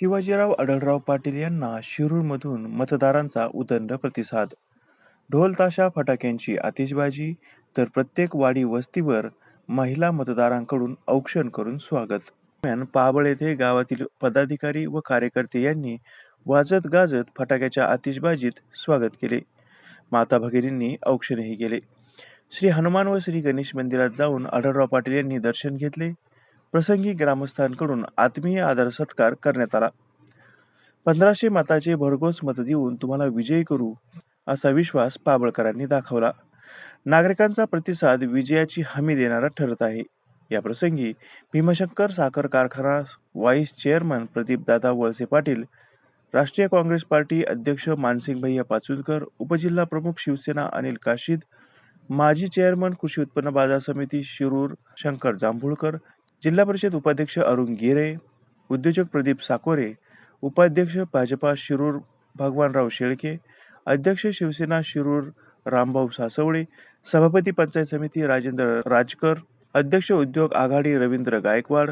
शिवाजीराव आढळराव पाटील यांना शिरूरमधून मतदारांचा उदंड प्रतिसाद. ढोल ताशा फटाक्यांची आतिषबाजी तर प्रत्येक वाडी वस्तीवर महिला मतदारांकडून औक्षण करून स्वागत. दरम्यान पाबळ येथे गावातील पदाधिकारी व कार्यकर्ते यांनी वाजत गाजत फटाक्याच्या आतिषबाजीत स्वागत केले. माता भगिनींनी औक्षणही केले. श्री हनुमान व श्री गणेश मंदिरात जाऊन आढळराव पाटील यांनी दर्शन घेतले. प्रसंगी ग्रामस्थांकडून आत्मीय आदर सत्कार करण्यात आला. पंधराशे मताचे भरघोस मत देऊन तुम्हाला विजयी करू असा विश्वास पाबळकरांनी दाखवला. नागरिकांचा प्रतिसाद विजयाची हमी देणारा ठरत आहे. या प्रसंगी भीमशंकर साखर कारखाना व्हाईस चेअरमन प्रदीपदादा वळसे पाटील राष्ट्रीय काँग्रेस पार्टी अध्यक्ष मानसिंग भैया पाचुलकर उपजिल्हा प्रमुख शिवसेना अनिल काशीद माजी चेअरमन कृषी उत्पन्न बाजार समिती शिरूर शंकर जांभूळकर जिल्हा परिषद उपाध्यक्ष अरुण गिरे उद्योजक प्रदीप साकोरे उपाध्यक्ष भाजपा शिरूर भगवानराव शेळके अध्यक्ष शिवसेना शिरूर रामभाऊ सासवळे सभापती पंचायत समिती राजेंद्र राजकर अध्यक्ष उद्योग आघाडी रवींद्र गायकवाड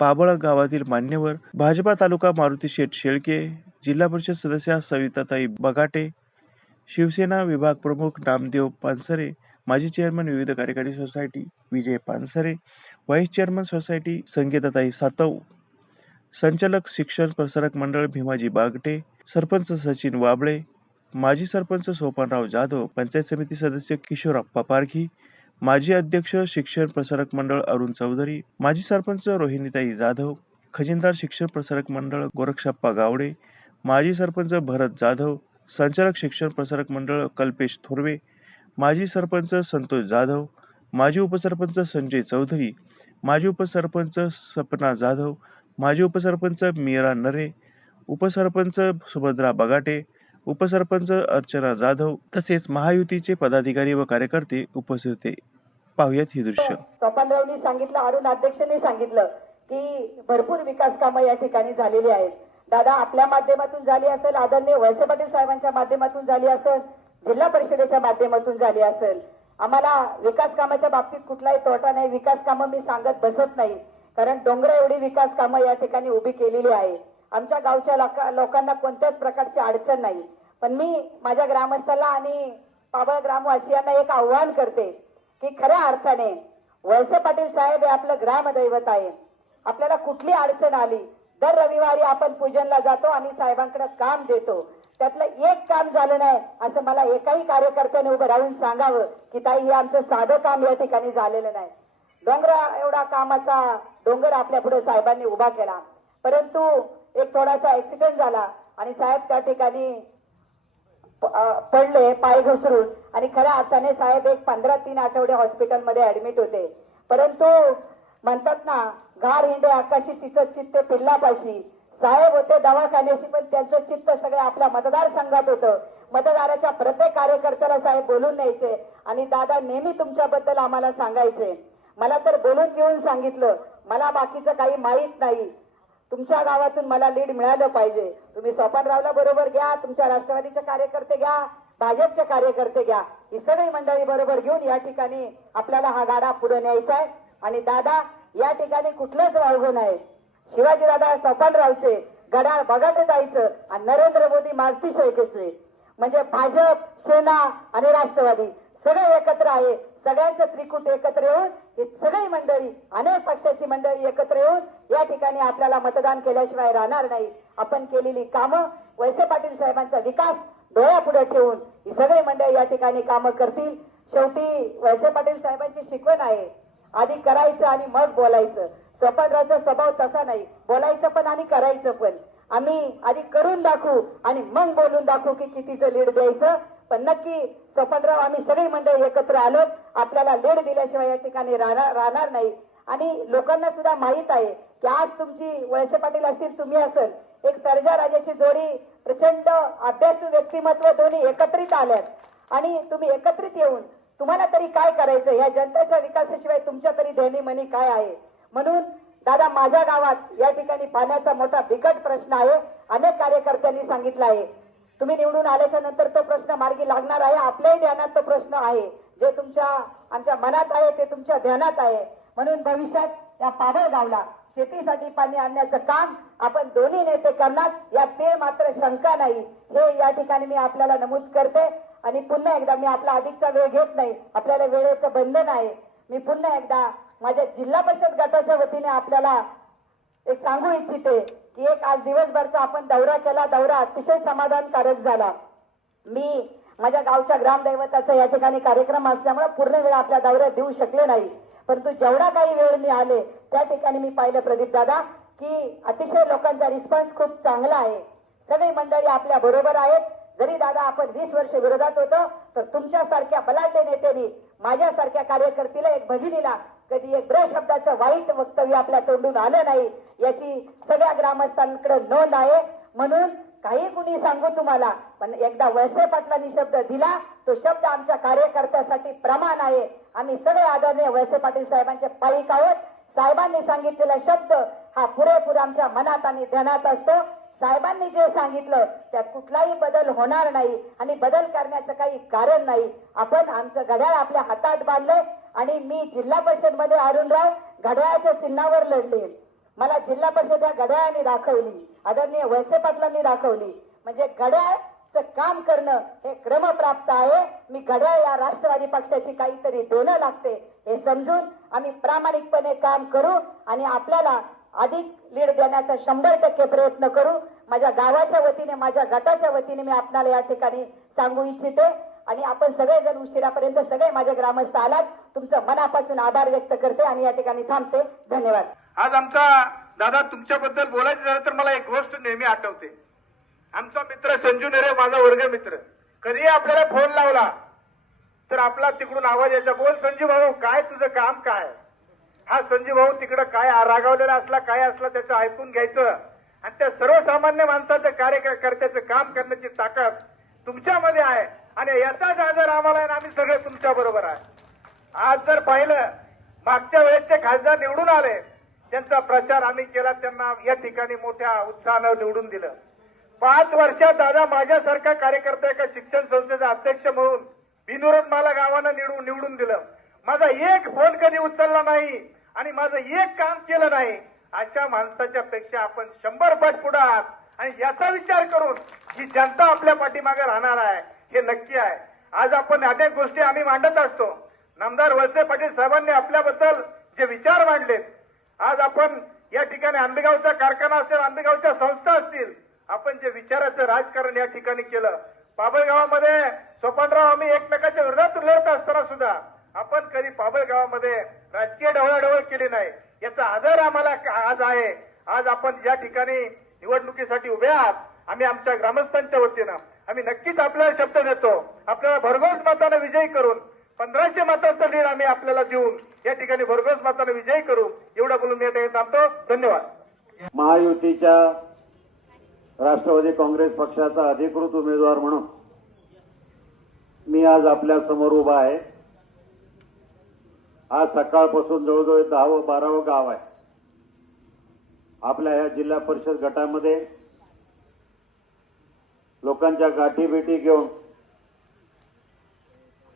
पाबळ गावातील मान्यवर भाजपा तालुका मारुती शेठ शेळके जिल्हा परिषद सदस्या सविताताई बगाटे शिवसेना विभाग प्रमुख नामदेव पानसरे माजी चेअरमन विविध कार्यकारी society Vijay Pansare vice chairman society Sangitatai Satav संचालक शिक्षण प्रसारक मंडळ भीमाजी बागटे सरपंच सचिन वाबळे माजी सरपंच सोपानराव जाधव पंचायत समिती सदस्य किशोरप्पा पारखी माजी अध्यक्ष शिक्षण प्रसारक मंडळ अरुण चौधरी माजी सरपंच रोहिणीताई जाधव खजिनदार शिक्षण प्रसारक मंडळ गोरक्षप्पा गावडे माजी सरपंच भरत जाधव संचालक शिक्षण प्रसारक मंडळ कल्पेश थोरवे माजी सरपंच संतोष जाधव माजी उपसरपंच संजय चौधरी माजी उपसरपंच सपना जाधव माजी उपसरपंच मीरा नरे उपसरपंच सुभद्रा बगाटे उपसरपंच अर्चना जाधव तसेच महायुतीचे पदाधिकारी व कार्यकर्ते उपस्थित होते. पाहुयात ही दृश्य. कपालरावनी सांगितलं अरुण अध्यक्षांनी सांगितलं की भरपूर विकास कामं या ठिकाणी झालेली आहेत. दादा आपल्या माध्यमातून झाली असेल आदरणीय वळसे पाटील साहेबांच्या माध्यमातून झाली असेल जिल्हा परिषदेच्या माध्यमातून झाली असेल. आम्हाला विकास कामाच्या बाबतीत कुठलाही तोटा नाही. विकास कामं मी सांगत बसत नाही. कारण डोंगरा एवढी विकास कामं या ठिकाणी उभी केलेली आहे. आमच्या गावच्या लोकांना कोणत्याच प्रकारची अडचण नाही. पण मी माझ्या ग्रामस्थाला आणि पाबळ ग्रामवासियांना एक आव्हान करते की खऱ्या अर्थाने वळसे पाटील साहेब हे आपलं ग्रामदैवत आहे. आपल्याला कुठली अडचण आली? दर रविवारी आपण पूजनला जातो आणि साहेबांकडे काम देतो. त्यातलं एक काम झालं नाही असं मला एकाही कार्यकर्त्याने उभं राहून सांगावं की ताई हे आमचं साधं काम या ठिकाणी झालेलं नाही. डोंगरा एवढा कामाचा डोंगर आपल्या पुढे साहेबांनी उभा केला. परंतु एक थोडासा ऍक्सिडेंट झाला आणि साहेब त्या ठिकाणी पडले पाय घसरून. आणि खऱ्या अर्थाने साहेब एक पंधरा तीन आठवडे हॉस्पिटलमध्ये ऍडमिट होते. परंतु म्हणतात ना घार हिंडे आकाशी तिचं चित्त पिल्लापाशी. साहेब होते दवाखान्याशी पण त्यांचं चित्त सगळं आपल्या मतदारसंघात होतं. मतदाराच्या प्रत्येक कार्यकर्त्याला साहेब बोलून न्यायचे. आणि दादा नेहमी तुमच्याबद्दल आम्हाला सांगायचे. मला तर बोलून घेऊन सांगितलं. मला बाकीचं काही माहीत नाही. तुमच्या गावातून मला लीड मिळालं पाहिजे. तुम्ही सोपानरावला बरोबर घ्या तुमच्या राष्ट्रवादीचे कार्यकर्ते घ्या भाजपचे कार्यकर्ते घ्या. ही सगळी मंडळी बरोबर घेऊन या ठिकाणी आपल्याला हा गाडा पुढे न्यायचा आहे. आणि दादा या ठिकाणी कुठलंच वाळगो नाही. शिवाजीदादा सोपानरावचे गडाळ बघाडे जायचं आणि नरेंद्र मोदी मालती शेळकेचे. म्हणजे भाजप सेना आणि राष्ट्रवादी सगळे एकत्र आहे. सगळ्यांचं त्रिकूट एकत्र येऊन ही सगळी मंडळी अनेक पक्षाची मंडळी एकत्र येऊन या ठिकाणी आपल्याला मतदान केल्याशिवाय राहणार नाही. आपण केलेली कामं वैसे पाटील साहेबांचा विकास डोळ्यापुढे ठेवून ही सगळी मंडळी या ठिकाणी कामं करतील. शेवटी वैसे पाटील साहेबांची शिकवण आहे. आधी करायचं आणि मग बोलायचं. स्वपनरावचा स्वभाव तसा नाही. बोलायचं पण आणि करायचं पण. आम्ही आधी करून दाखवू आणि मग बोलून दाखवू की कितीचं लीड द्यायचं. पण नक्की स्वपनराव आम्ही सगळी मंडळी एकत्र आलो. आपल्याला लेड दिल्याशिवाय या ठिकाणी राहणार राहणार नाही. आणि लोकांना सुद्धा माहीत आहे की आज तुमची वळसे पाटील असतील तुम्ही असेल. एक सर्जा राजाची जोडी प्रचंड अभ्यासू व्यक्तिमत्व दोन्ही एकत्रित आल्यात. आणि तुम्ही एकत्रित येऊन तुम्हाला तरी काय करायचं? या जनतेच्या विकासाशिवाय तुमच्या तरी देणी मनी काय आहे? म्हणून दादा माझ्या गावात या ठिकाणी पाण्याचा मोठा बिकट प्रश्न आहे. अनेक कार्यकर्त्यांनी सांगितलं आहे. तुम्ही निवडून आल्याच्यानंतर तो प्रश्न मार्गी लागणार आहे. आपल्याही ध्यानात तो प्रश्न आहे. जे तुमच्या आमच्या मनात आहे ते तुमच्या ध्यानात आहे. म्हणून भविष्यात या पाभळ गावला शेतीसाठी पाणी आणण्याचं काम आपण दोन्ही नेते करणार. यात ते मात्र शंका नाही. हे या ठिकाणी मी आपल्याला नमूद करते. आणि पुन्हा एकदा मी आपला अधिकचा वेळ घेत नाही. आपल्याला वेळेचं बंधन आहे. मी पुन्हा एकदा माझ्या जिल्हा परिषद गटाच्या वतीने आपल्याला एक सांगू इच्छिते की एक आज दिवसभरचा आपण दौरा केला. दौरा अतिशय समाधानकारक झाला. मी माझ्या गावच्या ग्रामदैवताचा या ठिकाणी कार्यक्रम असल्यामुळे पूर्ण वेळ आपल्या दौऱ्यात देऊ शकले नाही. परंतु जेवढा काही वेळ मी आले त्या ठिकाणी मी पाहिलं प्रदीप दादा की अतिशय लोकांचा रिस्पॉन्स खूप चांगला आहे. सगळी मंडळी आपल्या बरोबर आहेत. जरी दादा आपण वीस वर्ष विरोधात होतो तर तुमच्यासारख्या बलाढ्य नेत्यांनी माझ्यासारख्या कार्यकर्तीला एक भगिनीला कधी एक ब्र शब्दाचं वाईट वक्तव्य आपल्या तोंडून आलं नाही याची सगळ्या ग्रामस्थांकडे नोंद आहे. म्हणून काही कुणी सांगू तुम्हाला पण एकदा वळसे पाटलांनी शब्द दिला तो शब्द आमच्या कार्यकर्त्यासाठी प्रमाण आहे. आम्ही सगळे आदरणीय वळसे पाटील साहेबांचे पाईक आहोत. साहेबांनी सांगितलेला शब्द हा पुरेपूर आमच्या मनात आणि ध्यानात असतो. साहेबांनी जे सांगितलं त्यात कुठलाही बदल होणार नाही आणि बदल करण्याचं काही कारण नाही. आपण आमचं घड्याळ आपल्या हातात बांधलंय. आणि मी जिल्हा परिषदमध्ये अरुणराव घड्याळाच्या चिन्हावर लढले. मला जिल्हा परिषद या घड्याळाने दाखवली. आदरणीय वैसे पाटलांनी दाखवली. म्हणजे घड्याळचं काम करणं हे क्रमप्राप्त आहे. मी घड्याळ या राष्ट्रवादी पक्षाची काहीतरी देणं लागते हे समजून आम्ही प्रामाणिकपणे काम करू आणि आपल्याला अधिक लीड देण्याचा शंभर टक्के प्रयत्न करू. माझ्या गावाच्या वतीने माझ्या गटाच्या वतीने मी आपल्याला या ठिकाणी सांगू इच्छिते. आणि आपण सगळेजण उशिरापर्यंत सगळे माझे ग्रामस्थ आलात. तुमचं मनापासून आभार व्यक्त करते आणि या ठिकाणी थांबते. धन्यवाद. आज आमचा दादा तुमच्याबद्दल बोलायचं झालं तर मला एक गोष्ट नेहमी आठवते. आमचा मित्र संजू नेरे माझा वर्ग मित्र. कधीही आपल्याला फोन लावला तर आपला तिकडून आवाज यायचा बोल संजू भाऊ काय तुझं काम काय? हा संजू भाऊ तिकडं काय रागावलेला असला काय असला त्याचं ऐकून घ्यायचं. आणि त्या सर्वसामान्य माणसाचं कार्यकर्त्याचं काम करण्याची ताकद तुमच्यामध्ये आहे. आणि याचाच आदर आम्हाला आहे आम्ही सगळे तुमच्या बरोबर आहे. आज जर पाहिलं मागच्या वेळेसचे खासदार निवडून आले त्यांचा प्रचार आम्ही केला त्यांना या ठिकाणी मोठ्या उत्साहानं निवडून दिलं. पाच वर्षात दादा माझ्यासारखा कार्यकर्ता एका शिक्षण संस्थेचा अध्यक्ष म्हणून बिनविरोध मला गावानं निवडून निवडून दिलं. माझा एक फोन कधी उचलला नाही आणि माझं एक काम केलं नाही अशा माणसाच्या पेक्षा आपण शंभर पट पुढे आहात. आणि याचा विचार करून ही जनता आपल्या पाठीमागे राहणार आहे हे नक्की आहे. आज आपण अनेक गोष्टी आम्ही मांडत असतो. नामदार वळसे पाटील साहेबांनी आपल्याबद्दल जे विचार मांडलेत आज आपण या ठिकाणी आंबेगावचा कारखाना असेल आंबेगावच्या संस्था असतील आपण जे विचाराचं राजकारण या ठिकाणी केलं. पाबळगावामध्ये सोपानराव आम्ही एकमेकाच्या विरोधात लढत असताना सुद्धा आपण कधी पाबळगावामध्ये राजकीय ढवळाढवळ केली नाही. याचा आदर आम्हाला आज आहे. आज आपण ज्या ठिकाणी निवडणुकीसाठी उभे आहात. आम्ही आमच्या ग्रामस्थांच्या वतीनं आम्ही नक्कीच आपल्याला शब्द देतो. आपल्याला भरघोस मतानं विजयी करून पंधराशे मताचं लीड आम्ही आपल्याला देऊन या ठिकाणी भरघोस मतानं विजयी करू एवढं बोलून मी आता ठिकाणी थांबतो. धन्यवाद. महायुतीच्या राष्ट्रवादी काँग्रेस पक्षाचा अधिकृत उमेदवार म्हणून मी आज आपल्यासमोर उभा आहे. आज सकाळपासून जवळजवळ दहावं बारावं गाव आहे. आपल्या या जिल्हा परिषद गटामध्ये लोकांच्या गाठी भेटी घेऊन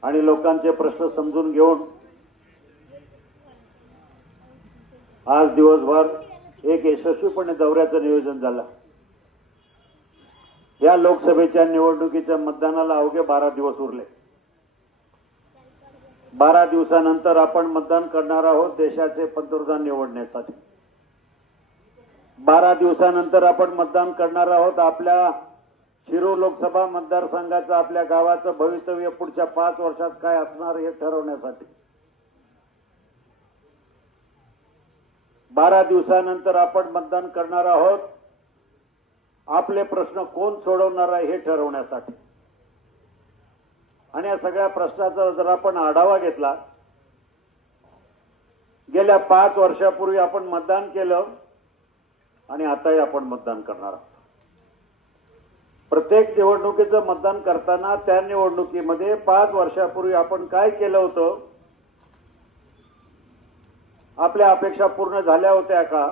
आणि लोकांचे प्रश्न समजून घेऊन आज दिवसभर एक यशस्वीपणे दौऱ्याचं नियोजन झालं. या लोकसभेच्या निवडणुकीच्या मतदानाला अवघे बारा दिवस उरले. बारा दिवसानंतर आपण मतदान करणार आहोत देशाचे पंतप्रधान निवडण्यासाठी. बारा दिवसानंतर आपण मतदान करणार आहोत. आपल्या शिरो लोकसभा मतदारसंघाचं आपल्या गावाचं भवितव्य पुढच्या पाच वर्षात काय असणार हे ठरवण्यासाठी. बारा दिवसानंतर आपण मतदान करणार आहोत. आपले प्रश्न कोण सोडवणार आहे हे ठरवण्यासाठी. आणि या सगळ्या प्रश्नाचा जर आपण आढावा घेतला गेल्या पाच वर्षापूर्वी आपण मतदान केलं आणि आताही आपण मतदान करणार आहोत. प्रत्येक निवडणुकीचं मतदान करताना त्या निवडणुकीमध्ये पाच वर्षापूर्वी आपण काय केलं होतं? आपल्या अपेक्षा पूर्ण झाल्या होत्या का?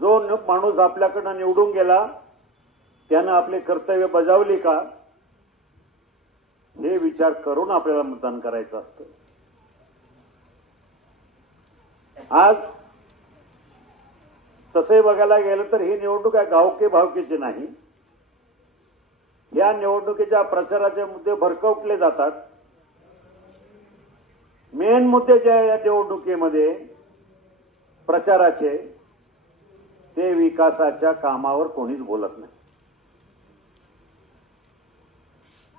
जो माणूस आपल्याकडनं निवडून गेला त्यानं आपले कर्तव्य बजावली का? हे विचार करून आपल्याला मतदान करायचं असतं. आज तसंही बघायला गेलं तर ही निवडणूक आहे गावके भावकीची नाही. या निवडणुकीच्या प्रचाराचे मुद्दे भरकवटले जातात. मेन मुद्दे जे आहे या निवडणुकीमध्ये प्रचाराचे ते विकासाच्या कामावर कोणीच बोलत नाही.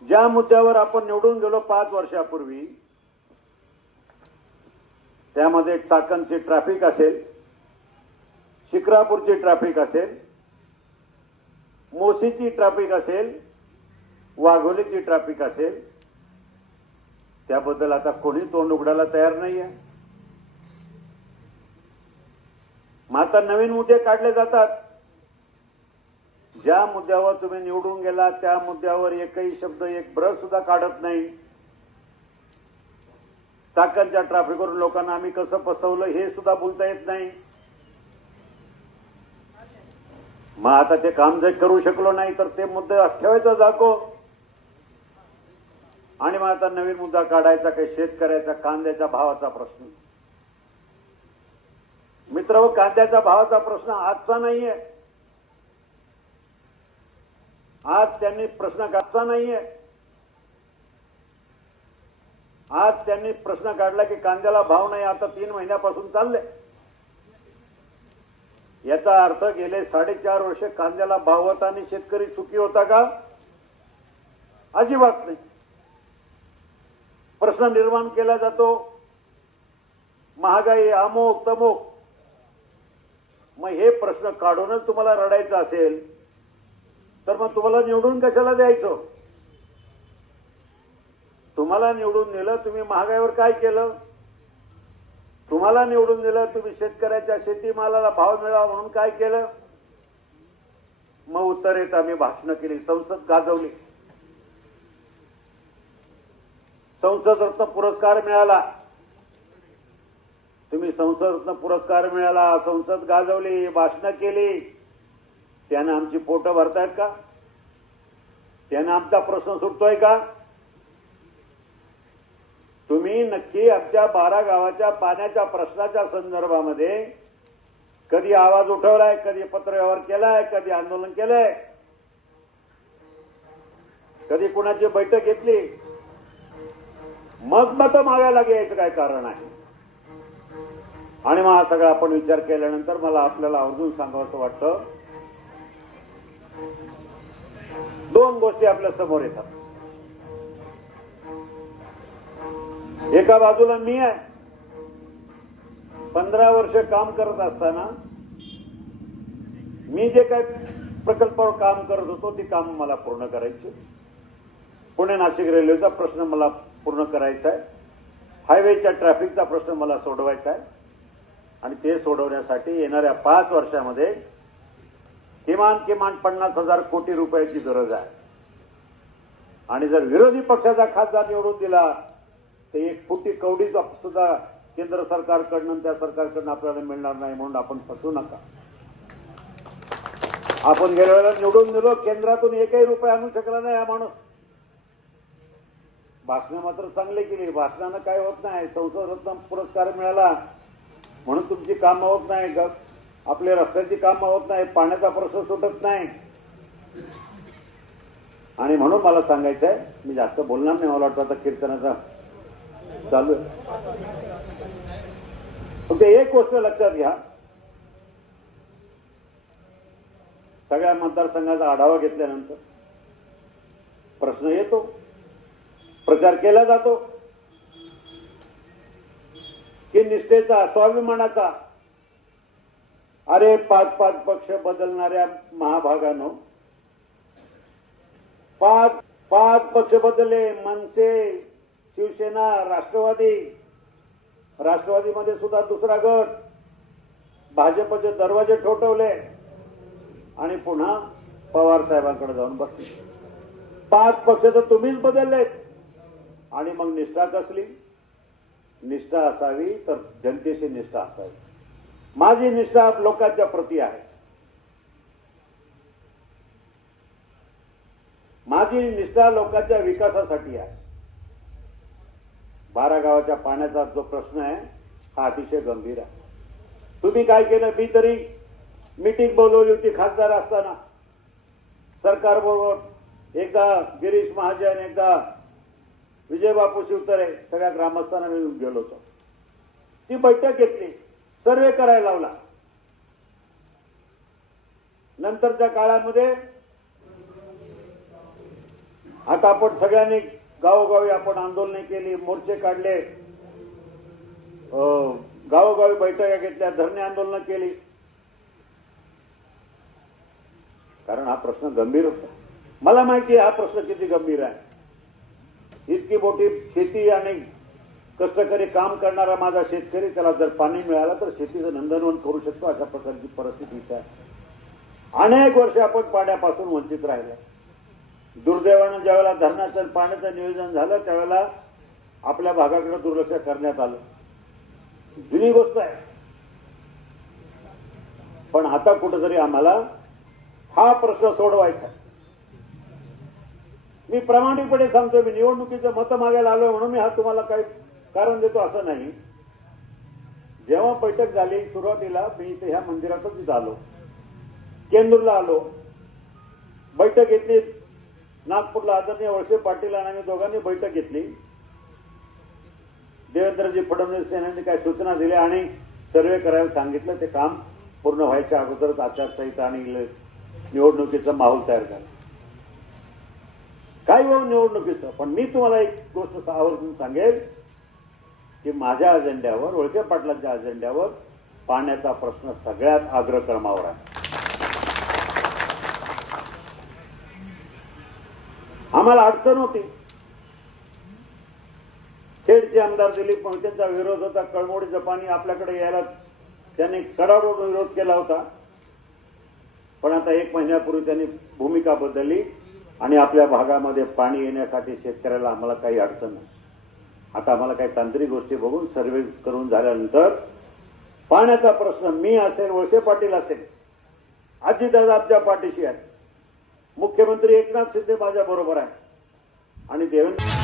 ज्या मुद्द्यावर आपण निवडून गेलो पाच वर्षापूर्वी त्यामध्ये चाकणची ट्रॅफिक असेल शिक्रापूरची ट्रॅफिक असेल मोसीची ट्रॅफिक असेल वाघोलीची ट्रॅफिक असेल त्याबद्दल आता कोणी तोंड उघडायला तयार नाही आहे मग आता नवीन मुद्दे काढले जातात. ज्या मुद्द्यावर तुम्ही निवडून गेला त्या मुद्द्यावर एकही शब्द एक ब्रश सुद्धा काढत नाही. चाकणच्या ट्रॅफिकवरून लोकांना आम्ही कसं फसवलं हे सुद्धा बोलता येत नाही. मग आता ते काम जर करू शकलो नाही तर ते मुद्दे ठेवायचा जाको आणि मग आता नवीन मुद्दा काढायचा काही शेतकऱ्याचा कांद्याच्या भावाचा प्रश्न. मित्र व कांद्याच्या भावाचा प्रश्न आजचा नाहीये. आज त्यांनी प्रश्न काढचा नाहीये. आज त्यांनी प्रश्न काढला की कांद्याला भाव नाही आता तीन महिन्यापासून चालले याचा अर्थ गेले साडेचार वर्ष कांद्याला भाव होता आणि शेतकरी सुखी होता का? अजिबात नाही. प्रश्न निर्माण केला जातो. महागाई अमोक तमोक मग हे प्रश्न काढूनच तुम्हाला रडायचं असेल तर मग तुम्हाला निवडून कशाला द्यायचं? तुम्हाला निवडून नेलं तुम्ही महागाईवर काय केलं? तुम्हाला निवडून दिलं तुम्ही शेतकऱ्याच्या शेतीमालाला भाव मिळावा म्हणून काय केलं? मग उत्तरेत आम्ही भाषणं केली संसद गाजवली. संसद रत्न पुरस्कार मिळाला. तुम्ही संसद रत्न पुरस्कार मिळाला संसद गाजवली भाषणं केली. त्यानं आमची पोटं भरतायत का? त्यानं आमचा प्रश्न सुटतोय का? तुम्ही नक्की आमच्या बारा गावाच्या पाण्याच्या प्रश्नाच्या संदर्भामध्ये कधी आवाज उठवलाय कधी पत्रव्यवहार केलाय कधी आंदोलन केलंय कधी कुणाची बैठक घेतली मग मत मागायला घ्यायचं काय कारण आहे? आणि मग हा सगळा आपण विचार केल्यानंतर मला आपल्याला आवर्जून सांगावं वाटतं दोन गोष्टी आपल्यासमोर येतात. एका बाजूला मी आहे. पंधरा वर्ष काम करत असताना मी जे काही प्रकल्पावर काम करत होतो ती काम मला पूर्ण करायची. पुणे नाशिक रेल्वेचा प्रश्न मला पूर्ण करायचा आहे. हायवेच्या ट्रॅफिकचा प्रश्न मला सोडवायचा आहे. आणि ते सोडवण्यासाठी येणाऱ्या पाच वर्षामध्ये किमान किमान पन्नास हजार कोटी रुपयाची गरज आहे. आणि जर विरोधी पक्षाचा खासदार निवडून दिला तर एक फुटी कवडी सुद्धा केंद्र सरकारकडनं त्या सरकारकडनं आपल्याला मिळणार नाही म्हणून आपण फसू नका. आपण गेल्या वेळेला निवडून दिलो केंद्रातून एकही रुपये आणू शकला नाही हा माणूस. भाषणं मात्र चांगले केली. भाषणानं काय होत नाही? संसद रत्न पुरस्कार मिळाला म्हणून तुमची कामं होत नाही. ग- रस्त्याची कामं होत नाही. पाण्याचा प्रश्न सुटत नाही. आणि म्हणून मला सांगायचं आहे मी जास्त बोलणार नाही. मला वाटतं आता कीर्तनाचा चालू आहे. फक्त एक गोष्ट लक्षात घ्या. सगळ्या मतदारसंघाचा आढावा घेतल्यानंतर प्रश्न येतो प्रचार केला जातो. की निष्ठेचा स्वाभिमानाचा अरे पाच पाच पक्ष बदलणाऱ्या महाभागानं पाच पाच पक्ष बदलले मनसे शिवसेना राष्ट्रवादी. राष्ट्रवादीमध्ये सुद्धा दुसरा गट. भाजपचे दरवाजे ठोठवले. आणि पुन्हा पवार साहेबांकडे जाऊन बसले. पाच पक्ष तर तुम्हीच बदललेत. आणि मग निष्ठा कसली? निष्ठा असावी तर जनतेशी निष्ठा असावी. माझी निष्ठा लोकांच्या प्रती आहे. माझी निष्ठा लोकांच्या विकासासाठी आहे. बारा गावाच्या पाण्याचा जो प्रश्न आहे हा अतिशय गंभीर आहे. तुम्ही काय केलं? मी तरी मिटिंग बोलवली होती खासदार असताना. सरकारबरोबर एकदा गिरीश महाजन एकदा विजयबापू शिवतरे सगळ्या ग्रामस्थांना मिळून गेलो होतो. ती बैठक घेतली. सर्वे करायला लावला. नंतरच्या काळामध्ये आता आपण सगळ्यांनी गावोगावी आपण आंदोलने केली मोर्चे काढले. गावोगावी बैठका घेतल्या धरणे आंदोलनं केली. कारण हा प्रश्न गंभीर होता. मला माहिती आहे हा प्रश्न किती गंभीर आहे. इतकी मोठी शेती आणि कष्टकरी काम करणारा माझा शेतकरी त्याला जर पाणी मिळालं तर शेतीचं नंदनवन करू शकतो अशा प्रकारची परिस्थिती आहे. अनेक वर्ष आपण पाण्यापासून वंचित राहिले. दुर्दैवानं ज्यावेळेला धरणाचं पाण्याचं नियोजन झालं त्यावेळेला आपल्या भागाकडे दुर्लक्ष करण्यात आलं. जुनी गोष्ट आहे. पण आता कुठेतरी आम्हाला हा प्रश्न सोडवायचा मी प्रामाणिकपणे सांगतो मी निवडणुकीचं मतं मागायला आलोय म्हणून मी हा तुम्हाला काही कारण देतो असं नाही. जेव्हा बैठक झाली सुरुवातीला मी इथे ह्या मंदिरातच इथं आलो. केंदूरला आलो. बैठक घेतली नागपूरला आदरणीय वळसे पाटील आणि आम्ही दोघांनी बैठक घेतली. देवेंद्रजी फडणवीस यांनी काही सूचना दिल्या आणि सर्वे करायला सांगितलं. ते काम पूर्ण व्हायच्या अगोदरच आचारसंहिता आणि निवडणुकीचं निवडणुकीचा माहोल तयार झाला. काय हो निवडणुकीचं? पण मी तुम्हाला एक गोष्ट आवर्जून सांगेल की माझ्या अजेंड्यावर वळसे पाटलांच्या अजेंड्यावर पाण्याचा प्रश्न सगळ्यात अग्रक्रमावर आहे. आम्हाला अडचण होती. खेडचे आमदार दिलीप मोहितेंचा विरोध होता. कळमोडीचं पाणी आपल्याकडे यायला त्यांनी कडाडून विरोध केला होता. पण आता एक महिन्यापूर्वी त्यांनी भूमिका बदलली आणि आपल्या भागामध्ये पाणी येण्यासाठी शेतकऱ्याला आम्हाला काही अडचण नाही. आता आम्हाला काही तांत्रिक गोष्टी बघून सर्वे करून झाल्यानंतर पाण्याचा प्रश्न मी असेल वळसे पाटील असेल आजीदादा आमच्या पाठीशी आहे मुख्यमंत्री एकनाथ शिंदे माझ्या बरोबर आहे आणि देवेंद्र